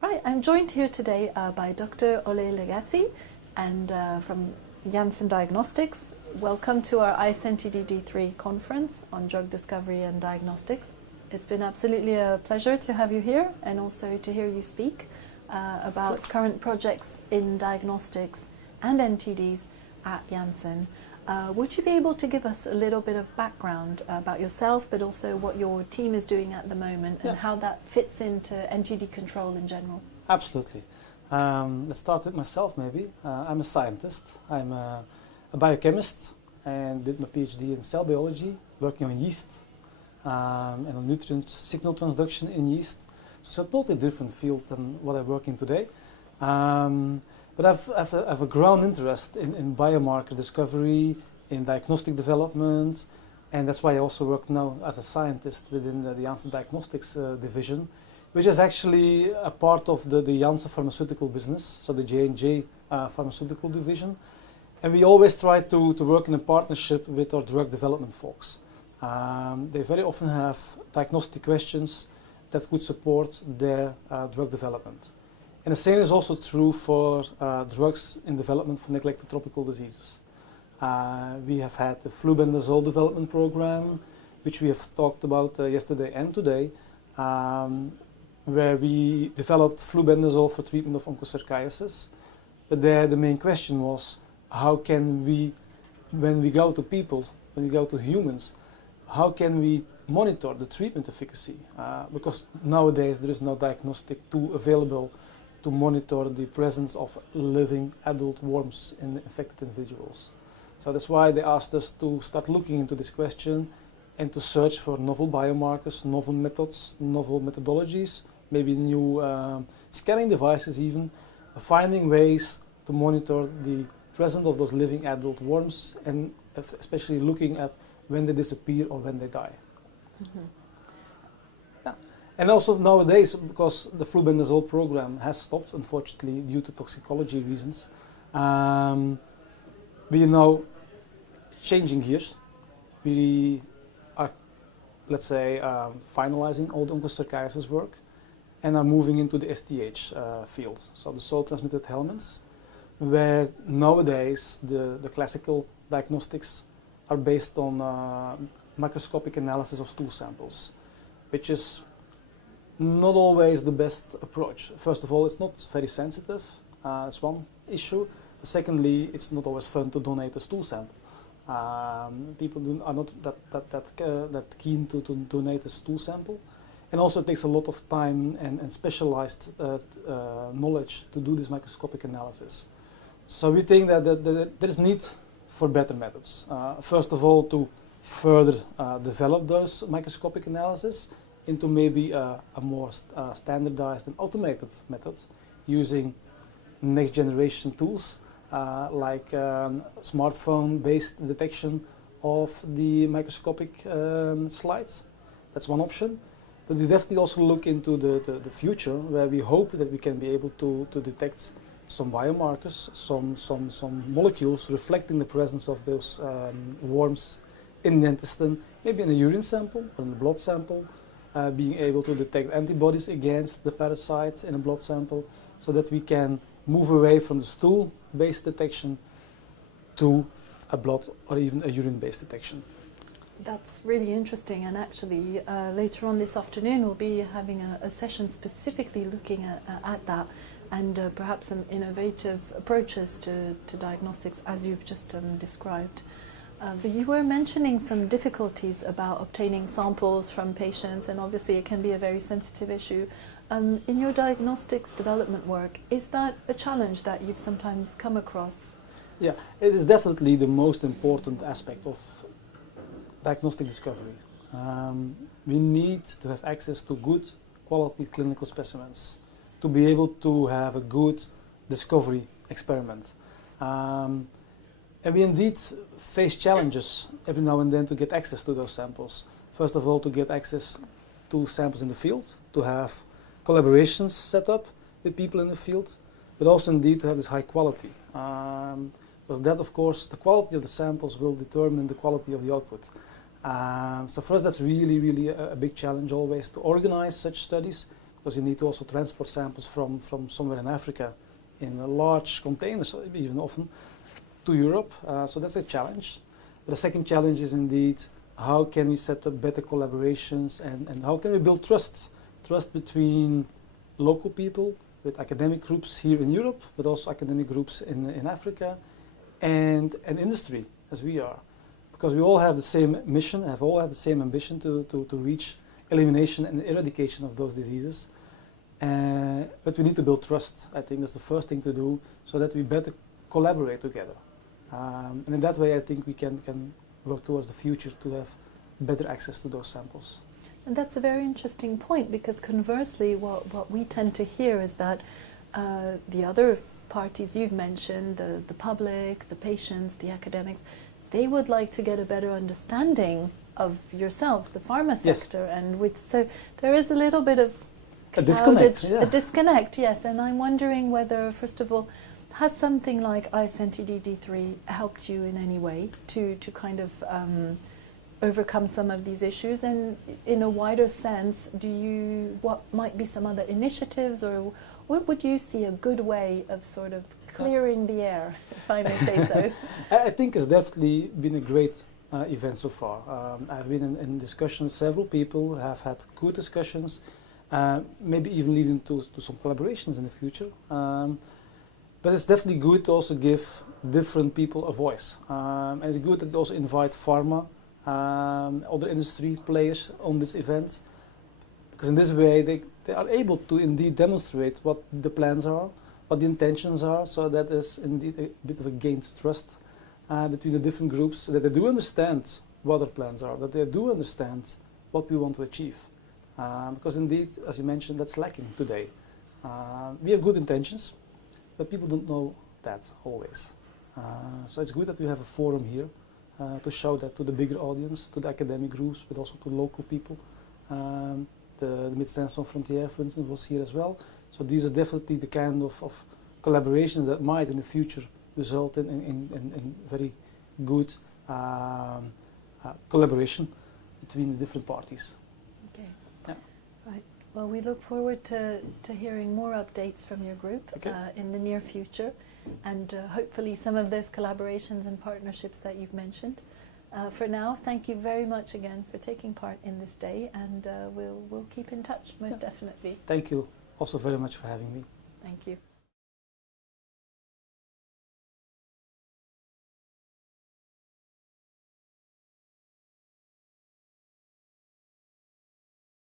Right, I'm joined here today by Dr. Ole Lagatie and from Janssen Diagnostics. Welcome to our ISNTD D3 conference on drug discovery and diagnostics. It's been absolutely a pleasure to have you here and also to hear you speak about current projects in diagnostics and NTDs at Janssen. Would you be able to give us a little bit of background about yourself, but also what your team is doing at the moment and how that fits into NTD control in general? Absolutely. Let's start with myself maybe. I'm a scientist. I'm a biochemist and did my PhD in cell biology, working on yeast and on nutrient signal transduction in yeast. So it's a totally different field than what I work in today. But I've a ground interest in biomarker discovery, in diagnostic development, and that's why I also work now as a scientist within the Janssen Diagnostics division, which is actually a part of the Janssen pharmaceutical business, so the J&J pharmaceutical division. And we always try to work in a partnership with our drug development folks. They very often have diagnostic questions that could support their drug development. And the same is also true for drugs in development for neglected tropical diseases. We have had the flubendazole development program, which we have talked about yesterday and today, where we developed flubendazole for treatment of onchocerciasis. But there the main question was, how can we, when we go to people, when we go to humans, how can we monitor the treatment efficacy? Because nowadays there is no diagnostic tool available to monitor the presence of living adult worms in infected individuals. So that's why they asked us to start looking into this question and to search for novel biomarkers, novel methods, novel methodologies, maybe new scanning devices even, finding ways to monitor the presence of those living adult worms and especially looking at when they disappear or when they die. Mm-hmm. And also nowadays, because the flubendazole program has stopped, unfortunately, due to toxicology reasons, we are now changing gears. We are, let's say, finalizing all the onchocerciasis work and are moving into the STH field, so the soil-transmitted helminths, where nowadays the classical diagnostics are based on microscopic analysis of stool samples, which is not always the best approach. First of all, it's not very sensitive, that's one issue. Secondly, it's not always fun to donate a stool sample. People are not that keen to donate a stool sample. And also it takes a lot of time and specialized knowledge to do this microscopic analysis. So we think that there is need for better methods. First of all, to further develop those microscopic analysis into maybe a more standardized and automated method using next generation tools like smartphone-based detection of the microscopic slides. That's one option. But we definitely also look into the future, where we hope that we can be able to detect some biomarkers, some molecules reflecting the presence of those worms in the intestine, maybe in a urine sample or in a blood sample. Being able to detect antibodies against the parasites in a blood sample, so that we can move away from the stool-based detection to a blood or even a urine-based detection. That's really interesting, and actually later on this afternoon we'll be having a session specifically looking at that and perhaps some innovative approaches to diagnostics as you've just described. So you were mentioning some difficulties about obtaining samples from patients, and obviously it can be a very sensitive issue. In your diagnostics development work, is that a challenge that you've sometimes come across? Yeah, it is definitely the most important aspect of diagnostic discovery. We need to have access to good quality clinical specimens to be able to have a good discovery experiment. And we indeed face challenges every now and then to get access to those samples. First of all, to get access to samples in the field, to have collaborations set up with people in the field, but also indeed to have this high quality. Because that, of course, the quality of the samples will determine the quality of the output. So for us, that's really a big challenge always to organize such studies, because you need to also transport samples from somewhere in Africa in large containers, even often, to Europe. So that's a challenge. But the second challenge is indeed how can we set up better collaborations and how can we build trust between local people with academic groups here in Europe, but also academic groups in Africa and industry as we are. Because we all have the same mission, all have the same ambition to reach elimination and eradication of those diseases. But we need to build trust. I think that's the first thing to do so that we better collaborate together. And in that way, I think we can work towards the future to have better access to those samples. And that's a very interesting point, because conversely, what we tend to hear is that the other parties you've mentioned, the public, the patients, the academics, they would like to get a better understanding of yourselves, the pharma sector, yes. and which, so there is a little bit of a disconnect, a disconnect, yes. And I'm wondering whether, first of all, has something like ISNTD D3 helped you in any way to kind of overcome some of these issues? And in a wider sense, what might be some other initiatives, or what would you see a good way of sort of clearing the air, if I may say so? I think it's definitely been a great event so far. I've been in discussion with several people, have had good discussions, maybe even leading to some collaborations in the future. But it's definitely good to also give different people a voice. And it's good that they also invite pharma, other industry players on this event, because in this way they are able to indeed demonstrate what the plans are, what the intentions are, so that is indeed a bit of a gain to trust between the different groups, so that they do understand what our plans are, that they do understand what we want to achieve. Because indeed, as you mentioned, that's lacking today. We have good intentions, but people don't know that always. So it's good that we have a forum here to show that to the bigger audience, to the academic groups, but also to local people. The Médecins Sans Frontières, for instance, was here as well. So these are definitely the kind of collaborations that might in the future result in very good collaboration between the different parties. Okay. Yeah. Right. Well, we look forward to hearing more updates from your group in the near future, and hopefully some of those collaborations and partnerships that you've mentioned. For now, thank you very much again for taking part in this day, and we'll keep in touch, most definitely. Thank you also very much for having me. Thank you.